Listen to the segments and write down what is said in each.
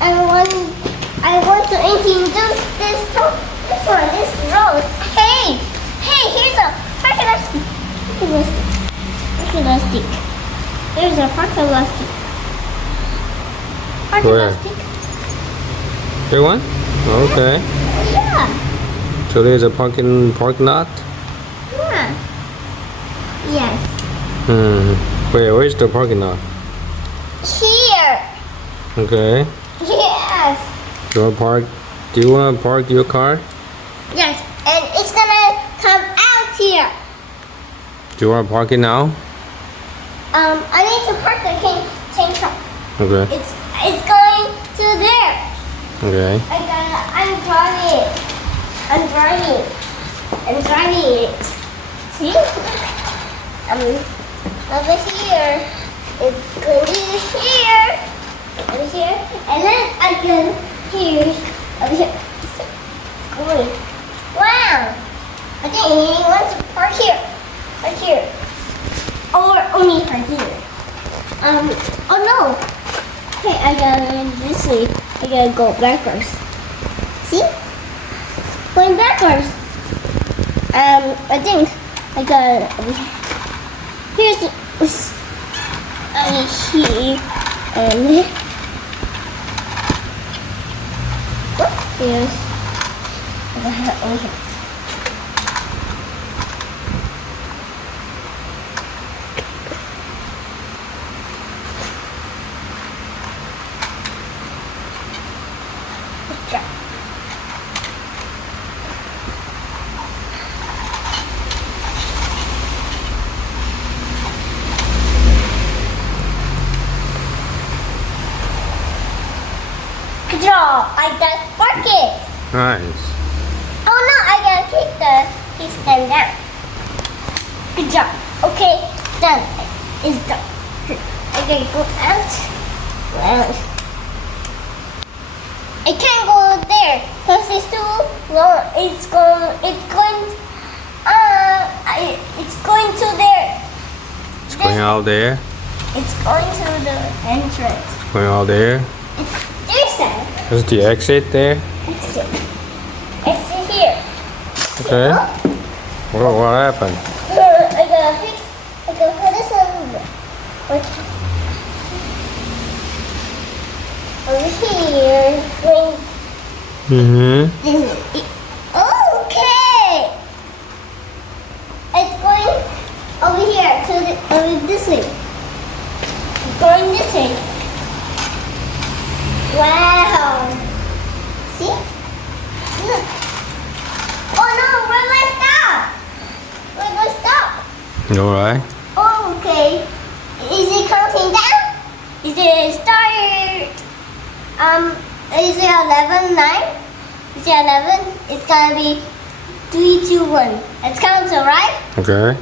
I want to introduce this one, this road. Hey, here's a parking stick. Parking stick. There's a parking stick. Where? Parking stick. Big one? Okay. Yeah. So there's a parking lot? Yeah. Yes. Where's the parking lot? Here. Okay. Yes. Do you want to park your car? Yes. And it's gonna come out here. Do you want to park it now? I need to park the tank truck. Okay. It's going to there. Okay. I'm driving it. I'm driving it. See? Over here. It's going to here. Over here. And then again here. Over here. Going. Wow. I think he wants to park here. Right here. Or only right here. Oh no. Okay, I gotta this way. I gotta go backwards. See? Going backwards. I think I got here's here and here's over here. Good job! I just park it. Nice. Oh no! I gotta take the stand down. Good job. Okay, done. It's done. I gotta go out. Well, I can't go there because it's too long. It's going to there. It's going out there. It's going to the entrance. It's going out there. There's that. Is the exit there? Exit. Exit here. Okay. What happened? I gotta fix. I gotta put this over here. Okay. It's going over here to over this way. Going this way. Wow. See? Look. Oh no, where do I stop? Where do I stop? You alright? Oh, okay. Is it counting down? Is it start? Is it 11, 9? Is it 11? It's gonna be 3, 2, 1. It's counting, right? Okay.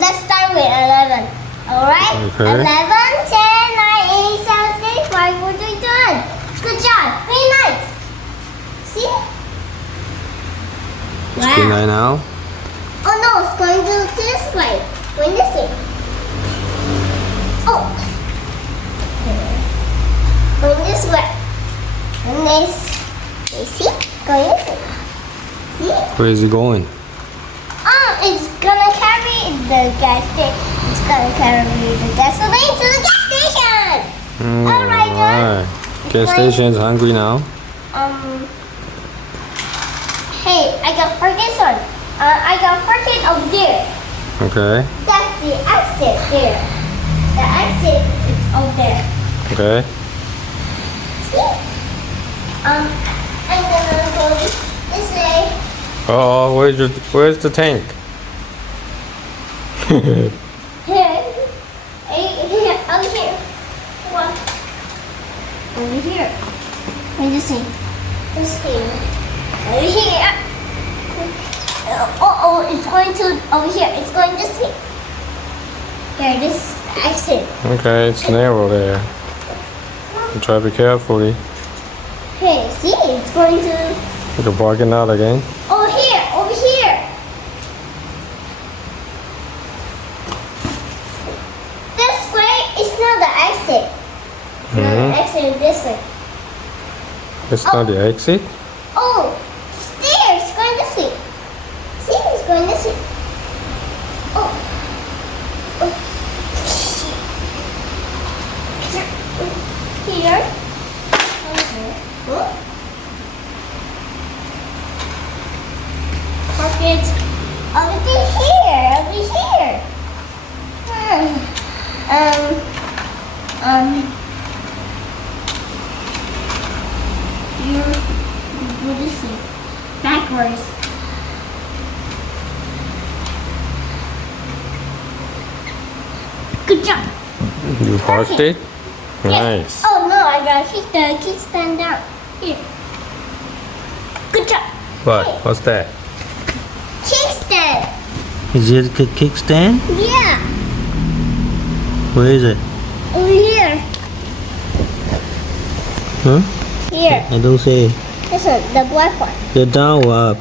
Let's start with 11. Alright? Okay. 11, 10, 9, 8, 7, 6, 5, 4, 3, 2, 1. Good job. Very nice. See? It's good night now. Oh no, it's going to this way. Going this way. Oh. Going this way. And this. You see? Going this way. See? Where is it going? It's gonna carry the gas station. It's gonna carry the gasoline to the gas station. Alright, John. Gas station's hungry now. Hey, I got park this one. I got park it over there. Okay. That's the exit there. The exit is over there. Okay. See? I'm gonna go this way. Oh, where's the tank? Here. Over here. What? Over here. Let me see. This here. Over here. It's going to over here. It's going this way. Here, this is the exit. Okay, it's narrow there. You try to be carefully. Hey, see? It's going to You can park it out again. over here. Over here. This way is not the exit. It's not the exit this way. It's not the exit. Oh, stairs going this way. Stairs going this way. Oh. Oh. Here. Oh. Park it over here. Over here. You're releasing backwards. Good job. You parked it? Yes. Nice. Oh no, I gotta kick the kickstand down. Here. Good job. What? What's that? Kickstand. Is it a kickstand? Yeah. Where is it? Over here. Huh? Here. I don't see. This one, the black one. They're down or up?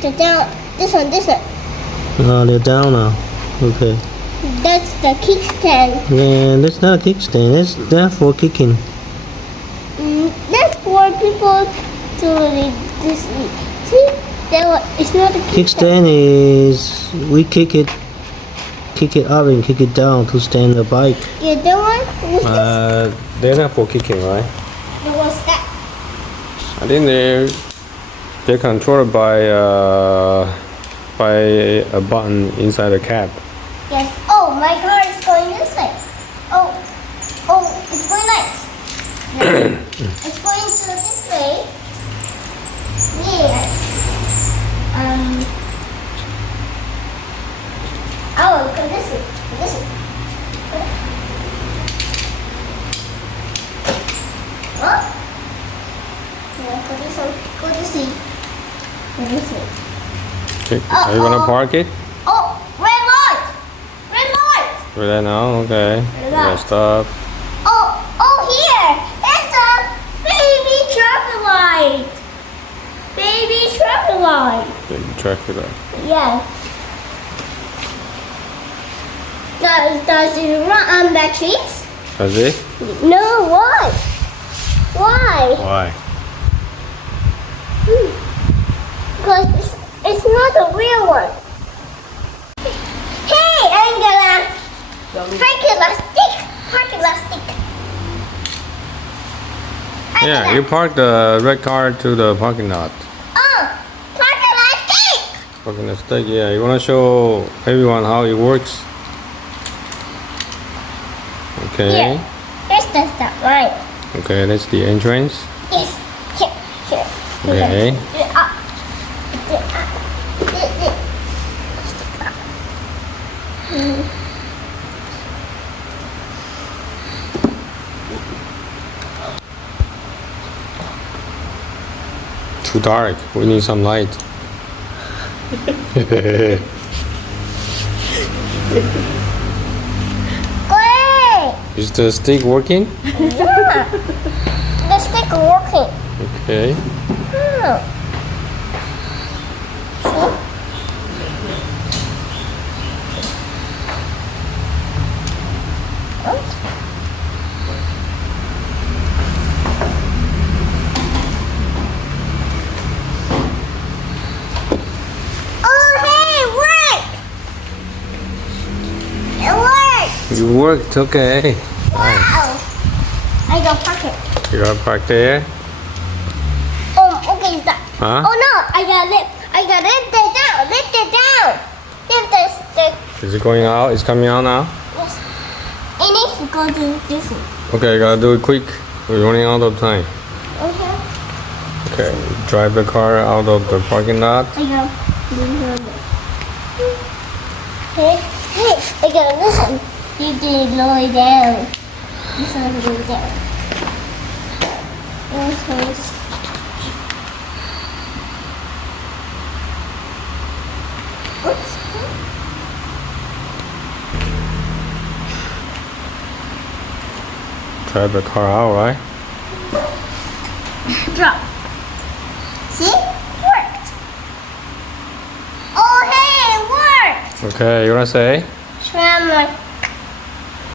The down. This one. This one. No, they're down now. Okay. That's the kickstand. Yeah, that's not a kickstand. That's there for kicking. That's for people to this. See, it's not a Kickstand is we kick it up and kick it down to stand the bike. Yeah, that one. What's this? They're not for kicking, right? What's that? I think they're controlled by a button inside the cab. Yes. Oh, my car is going this way. Oh, it's going nice. It's going to this way. Yeah. Oh, go this way. Go this way. Huh? Yeah, go this way. Go this way. Go this way. Okay. Are you gonna park it? Oh, red light! Red light! Do that now? Okay. Red Yeah, light. stop. Oh, here! It's a baby traffic light! Baby traffic light! Baby traffic light. Yeah. Does it run on batteries? That's it? No, why? Why? Why? Because it's not a real one. Hey, I'm gonna park elastic. Yeah, you parked the red car to the parking lot. Oh, park elastic. Parking the stick, yeah. You wanna show everyone how it works? Okay. Here. Here's the stop line. Okay, that's the entrance. Yes. Here. Okay. Too dark. We need some light. Great. Is the stick working? Yeah. The stick working. Okay. Oh. See? You worked, okay. Wow! I got park it. You gotta park there. Oh, okay, stop. Huh? Oh no, I gotta lift it down. Lift the stick. Is it going out? It's coming out now? Yes. It needs to go to this one. Okay, you gotta do it quick. We're running out of time. Okay. Okay, drive the car out of the parking lot. I got Hey, I got this one. You did lower it down. This one goes down. This one's oops. Drive the car out, right? Drop. See? Worked. Oh, hey, it worked. Okay, you wanna say? Try my